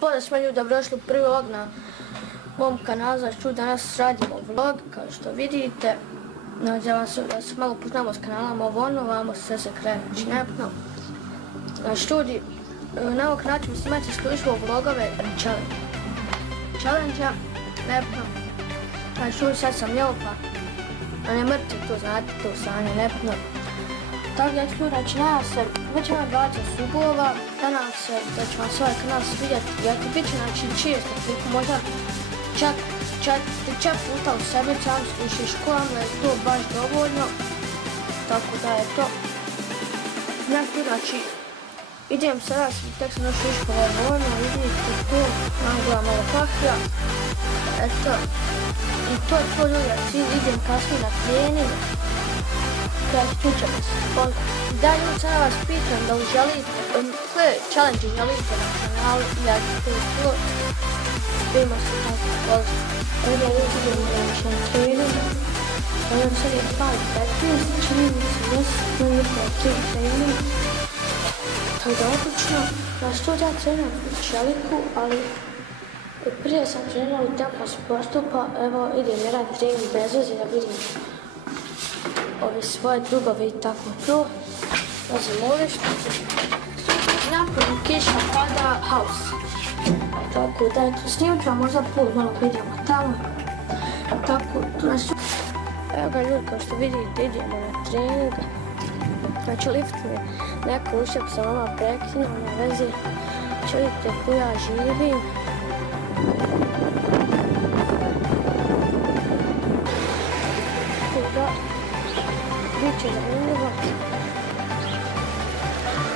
Pozdrav svima ljudi, dobrodošli u prvi vlog na mom kanalu. Znači danas radimo vlog, kao što vidite. Da se malo poznamo s kanalama, ovamo sve se kraje nebitno. Znači ljudi, na ovog kanala ćemo snimati isključivo vlogove challenge-a, nebitno. Znači ljudi, sad sam jeo pa, a ne mrtvi, to znate, to sanje, nebitno. Tako da ljudi, znači nadam se, već imam 20 subova, nadam se da će vam se ovaj kanal svidjeti, jer bit će znači često puta, možda čak 4 puta u sedmici, sam slušaj školama, je to baš dovoljno, tako da je to. Znači, idem sada, tek sam došao u školu, dovoljno, vidite tu, nagla malo pahlja, eto, i to je to ljudi, idem kasnije na trening. Čućemo se. Da ljudi, sada vas pitam da li želite, koje challenge želite na kanalu i ja ću to vidimo se tako pozdrav. Ovdje ljudi idemo na trening. Ovdje sad je 2:15, čini mi se 10 minuta od 3 trening. Tako da odlično. Znači to ja treniram čeliku, ali prije sam trenirala u tempo sportu, pa evo idem jedan trening bez veze da vidim ove svoje drugove i tako to. Ulazim ulično. Napolju kiša pada house. Tako da eto, snimit ću vam možda put malo kad idemo tamo. Tako, tu nas... Evo ga ljudi, kao što vidite, idemo na trening. Znači lift mi je neko ušao, sam vama prekinuo na vezi. Znači vidite tu ja živim. Biće zanimljivo.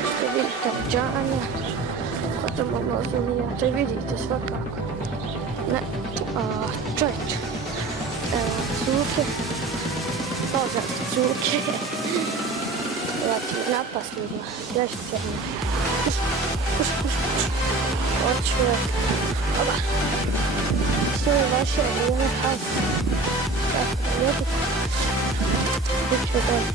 Što vidite rađanja. Potom obložili, to vidite svakako. Ne, čovječ. Evo, cuke. Pozdrav, cuke. Ja ću napast ljudima. Gledajte mi. Puš. Oću. Oba. Sve vaše vrijeme. Tako da vidite. Biće dobro.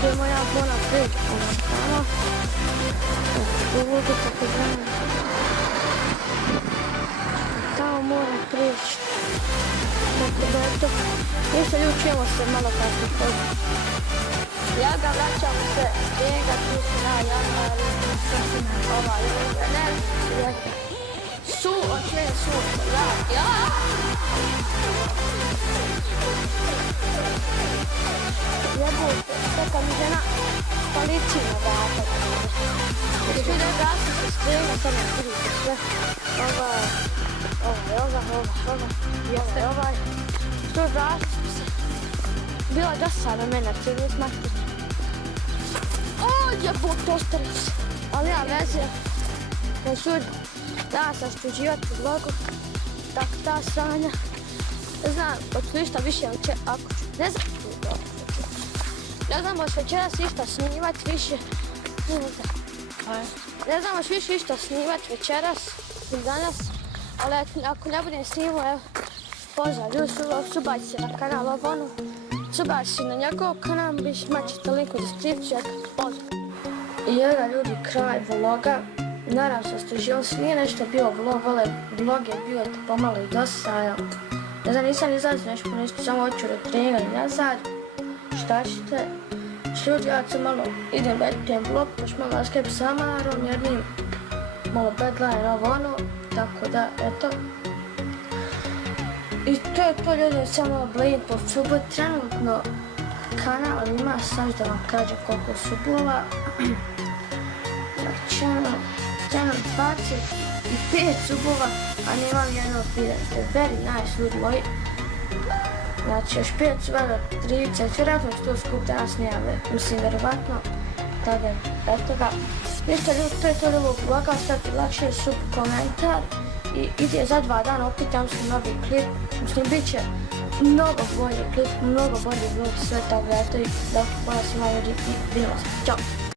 To je moja bona priča, ona tamo. Uvodu tako znam. Tamo moram prići. Tako da je to. Ništa ljudi, čujemo se malo kasnije pozdrav. Ja ga vraćam se, njega tu se na januar, ne, su, očne su, ja. Jebute, sve kad mi žena policiju na vrata. Što da gasi se sprema, sad ne vidite sve. Ovaj. Što gasi se. Bila dosadna mene, će nije smašiti. Jebut, ostali se. Ali ja veze. Znači, da sam stuđivati u vlogu. Tako ta sranja. Ne znam, od ništa više ako ću. Ne znam. Ne znam, od večeras išta snimati više. Ne znam, više išta snimati večeras ili danas. Ali ako ne budem snimao, evo, pozdrav, ljudi, subać se na kanal Obonu. Subać se na njegov kanal, imat ćete link u deskripciju, pozdrav. I evo ga ljudi, kraj vloga. Naravno se stužio, nije nešto bio vlog je bio pomalo i dosajan. Ne znam, nisam izlazio nešto ponisku, samo hoću do treninga i nazad. Šta ćete? Ljudi, ja sam malo idem editujem vlog, još malo naskrep s Amarom, jednim malo bedline ono, tako da, eto. I to je to ljudi, samo blin po subu, trenutno kanal ima, sad da vam kažem koliko subova. Channel 25 subova, a nemam jednog videa, very nice ljudi moji. Znači još 5 subova, 30, vjerojatno što skup danas nijave, mislim vjerovatno. Tako da, eto ga. Ništa ljudi, to je to ovog vloga, stavite lakše sub, komentar. I ide za 2 dana, opet tamo sam novi klip, mislim bit će mnogo bolji klip, mnogo bolji vlog, sve tako da, eto i da, hvala svima ljudi i vidimo se, čao!